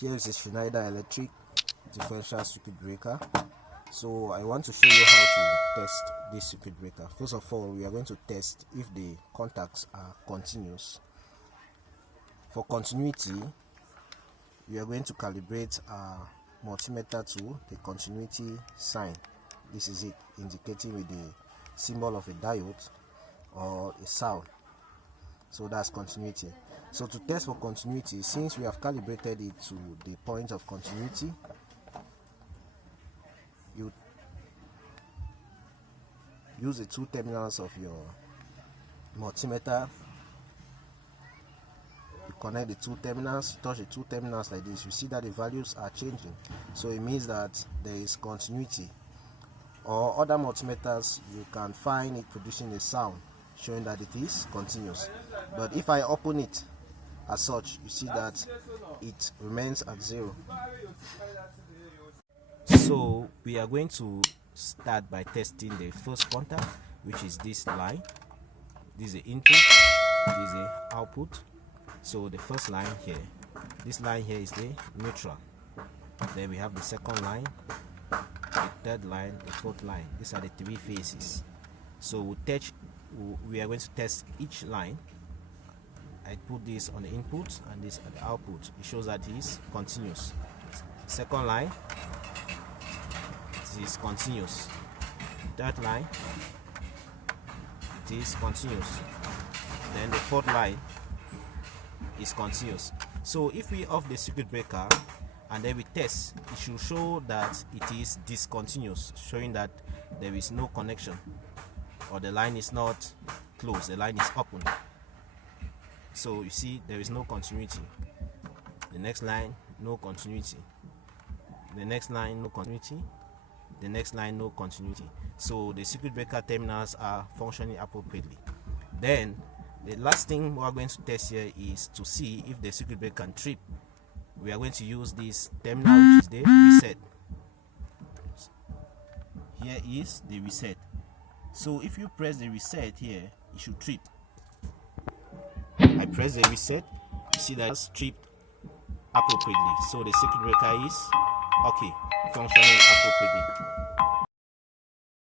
Here is a Schneider electric differential circuit breaker. So I want to show you how to test this circuit breaker. First of all, we are going to test if the contacts are continuous. For continuity, we are going to calibrate our multimeter to the continuity sign. This is it, indicating with the symbol of a diode or a sound. So that's continuity. So to test for continuity, since we have calibrated it to the point of continuity, you use the two terminals of your multimeter. You connect the two terminals, touch the two terminals like this. You see that the values are changing, so it means that there is continuity. Or other multimeters, you can find it producing a sound showing that it is continuous. But if I open it as such, you see that it remains at 0. So we are going to start by testing the first contact, which is this line. This is the input, this is the output. So the first line here, this line here is the neutral. Then we have the second line, the third line, the fourth line. These are the three phases. So we are going to test each line. I put this on the input and this at the output. It shows that it is continuous. Second line, it is continuous. Third line, it is continuous. Then the fourth line is continuous. So if we off the circuit breaker and then we test, it should show that it is discontinuous, showing that there is no connection, or the line is not closed, the line is open. So you see there is no continuity. The next line, no continuity. The next line, no continuity. The next line, no continuity. So the circuit breaker terminals are functioning appropriately. Then the last thing we are going to test here is to see if the circuit breaker can trip. We are going to use this terminal, which is the reset. Here is the reset. So if you press the reset here, it should trip. I press the reset, you see that it's tripped appropriately. So the circuit breaker is okay, functioning appropriately.